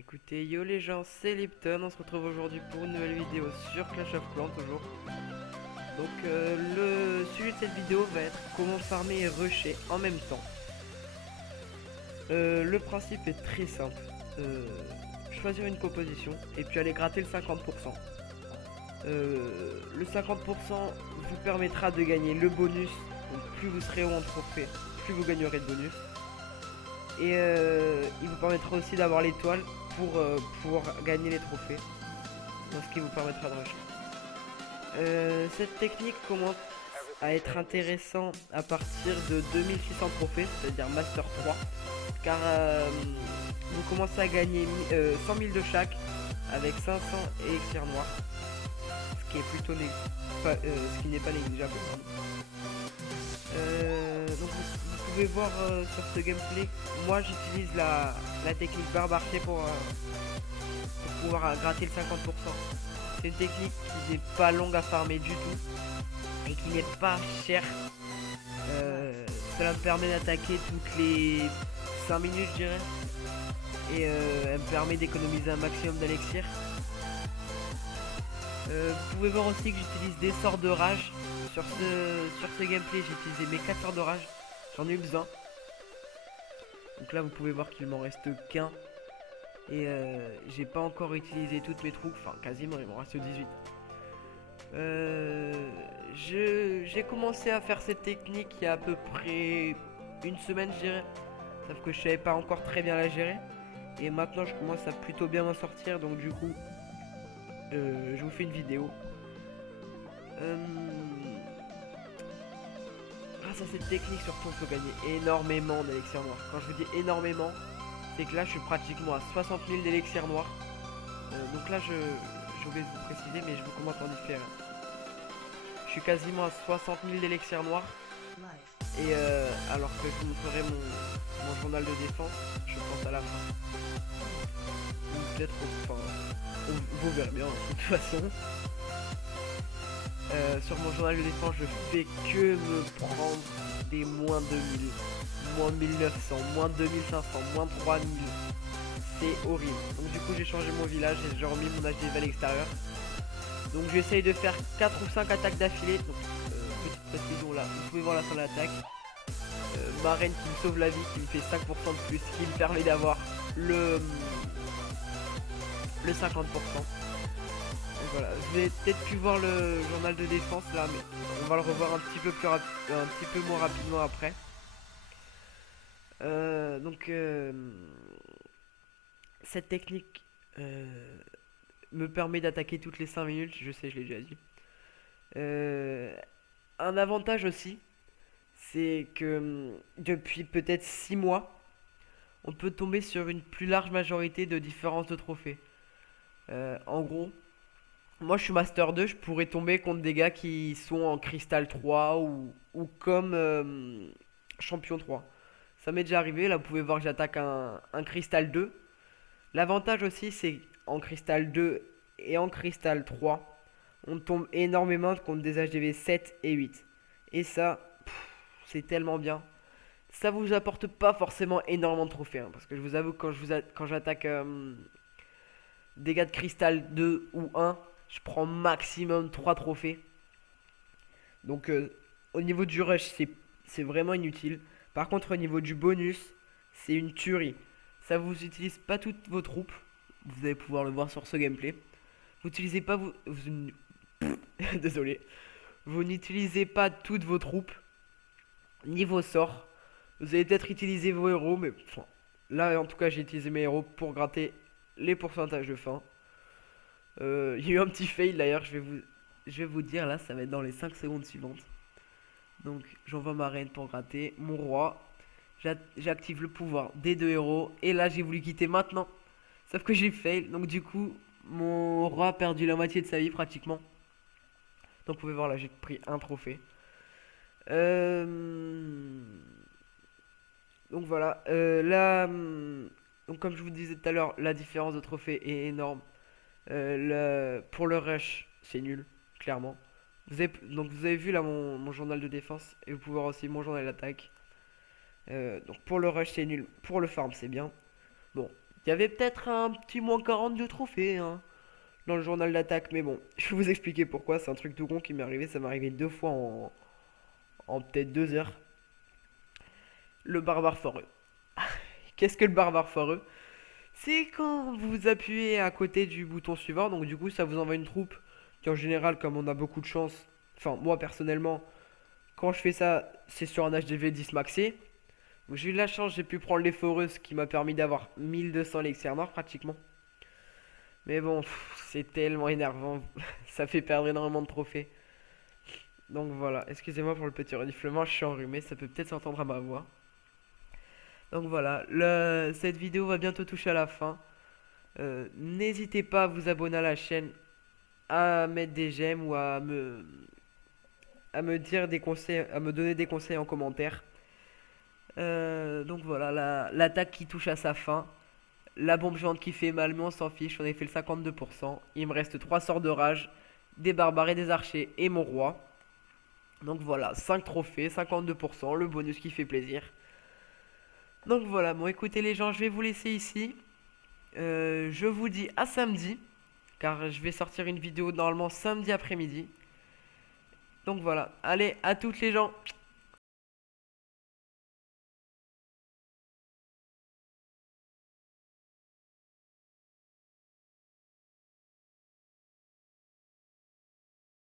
Écoutez, yo les gens, c'est Lipton, on se retrouve aujourd'hui pour une nouvelle vidéo sur Clash of Clans toujours. Donc le sujet de cette vidéo va être comment farmer et rusher en même temps. Le principe est très simple. Choisir une composition et puis aller gratter le 50%. Le 50% vous permettra de gagner le bonus. Donc plus vous serez haut en trophée, plus vous gagnerez de bonus. Et il vous permettra aussi d'avoir l'étoile pour pouvoir gagner les trophées. Donc, ce qui vous permettra de rusher. Cette technique commence à être intéressant à partir de 2600 trophées, c'est-à-dire Master 3. Car vous commencez à gagner 100 000 de chaque avec 500 élixirs noirs. Ce qui est plutôt ce qui n'est pas négligeable. Donc vous pouvez voir sur ce gameplay, moi j'utilise la technique barbarché pour pouvoir gratter le 50%. C'est une technique qui n'est pas longue à farmer du tout et qui n'est pas chère. Cela me permet d'attaquer toutes les 5 minutes je dirais. Et elle me permet d'économiser un maximum d'élixir. Vous pouvez voir aussi que j'utilise des sorts de rage. Sur ce gameplay j'ai utilisé mes 4 sorts de rage. J'en ai eu besoin. Donc là vous pouvez voir qu'il m'en reste qu'un. Et j'ai pas encore utilisé toutes mes troupes. Enfin quasiment, il m'en reste 18. J'ai commencé à faire cette technique il y a à peu près une semaine je dirais. Sauf que je savais pas encore très bien la gérer. Et maintenant je commence à plutôt bien m'en sortir. Donc du coup je vous fais une vidéo. Grâce à cette technique surtout on peut gagner énormément d'élixirs noirs. Quand je vous dis énormément, c'est que là je suis pratiquement à 60 000 d'élixirs noirs. Donc là je vais vous préciser mais je vous commente en différé. Je suis quasiment à 60 000 d'élixirs noirs. Et alors que je vous montrerai mon journal de défense, je pense à la fin. Ou peut-être enfin, vous verrez bien de toute façon. Sur mon journal de défense je fais que me prendre des moins 2000, moins 1900, moins 2500, moins 3000. C'est horrible. Donc du coup j'ai changé mon village et j'ai remis mon HDV à l'extérieur. Donc j'essaye de faire 4 ou 5 attaques d'affilée. Donc petite précision là, vous pouvez voir la fin de l'attaque. Ma reine qui me sauve la vie, qui me fait 5% de plus, qui me permet d'avoir le 50%. Voilà, vous avez peut-être pu voir le journal de défense là, mais on va le revoir un petit peu moins rapidement après. Cette technique me permet d'attaquer toutes les 5 minutes, je sais, je l'ai déjà dit. Un avantage aussi, c'est que depuis peut-être 6 mois, on peut tomber sur une plus large majorité de différences de trophées. En gros, moi je suis Master 2, je pourrais tomber contre des gars qui sont en Cristal 3 ou comme Champion 3. Ça m'est déjà arrivé, là vous pouvez voir que j'attaque un Cristal 2. L'avantage aussi c'est en Cristal 2 et en Cristal 3, on tombe énormément contre des HDV 7 et 8. Et ça, c'est tellement bien. Ça vous apporte pas forcément énormément de trophées, hein, parce que je vous avoue que quand j'attaque des gars de Cristal 2 ou 1, je prends maximum 3 trophées. Donc au niveau du rush, c'est vraiment inutile. Par contre au niveau du bonus, c'est une tuerie. Ça vous utilise pas toutes vos troupes. Vous allez pouvoir le voir sur ce gameplay. Vous n'utilisez pas désolé. Vous n'utilisez pas toutes vos troupes, ni vos sorts. Vous allez peut-être utiliser vos héros, mais enfin, là en tout cas j'ai utilisé mes héros pour gratter les pourcentages de fin. Il y a eu un petit fail d'ailleurs, je vais vous dire là, ça va être dans les 5 secondes suivantes. Donc j'envoie ma reine pour gratter mon roi. J'active le pouvoir des 2 héros. Et là j'ai voulu quitter maintenant. Sauf que j'ai fail. Donc du coup mon roi a perdu la moitié de sa vie pratiquement. Donc vous pouvez voir là j'ai pris un trophée. Donc voilà. Là donc comme je vous disais tout à l'heure, la différence de trophée est énorme. Pour le rush, c'est nul, clairement. Donc vous avez vu là mon journal de défense et vous pouvez voir aussi mon journal d'attaque. Donc pour le rush c'est nul, pour le farm c'est bien. Bon, Il y avait peut-être un petit moins 40 de trophées hein, dans le journal d'attaque, mais bon, je vais vous expliquer pourquoi. C'est un truc tout con qui m'est arrivé. Ça m'est arrivé deux fois en peut-être 2 heures. Le barbare foreux. Qu'est-ce que le barbare foreux? C'est quand vous appuyez à côté du bouton suivant, donc du coup ça vous envoie une troupe qui en général, comme on a beaucoup de chance, enfin moi personnellement, quand je fais ça, c'est sur un HDV 10 maxé. Donc j'ai eu de la chance, j'ai pu prendre les foreuses qui m'a permis d'avoir 1200 élixirs noirs pratiquement. Mais bon, c'est tellement énervant, ça fait perdre énormément de trophées. Donc voilà, excusez-moi pour le petit reniflement, je suis enrhumé, ça peut peut-être s'entendre à ma voix. Donc voilà, cette vidéo va bientôt toucher à la fin. N'hésitez pas à vous abonner à la chaîne, à mettre des j'aime ou à me dire des conseils, à me donner des conseils en commentaire. Donc voilà, l'attaque qui touche à sa fin. La bombe géante qui fait mal, mais on s'en fiche, on a fait le 52%. Il me reste 3 sorts de rage, des barbares et des archers et mon roi. Donc voilà, 5 trophées, 52%, le bonus qui fait plaisir. Donc voilà, bon écoutez les gens, je vais vous laisser ici. Je vous dis à samedi, car je vais sortir une vidéo normalement samedi après-midi. Donc voilà, allez, à toutes les gens.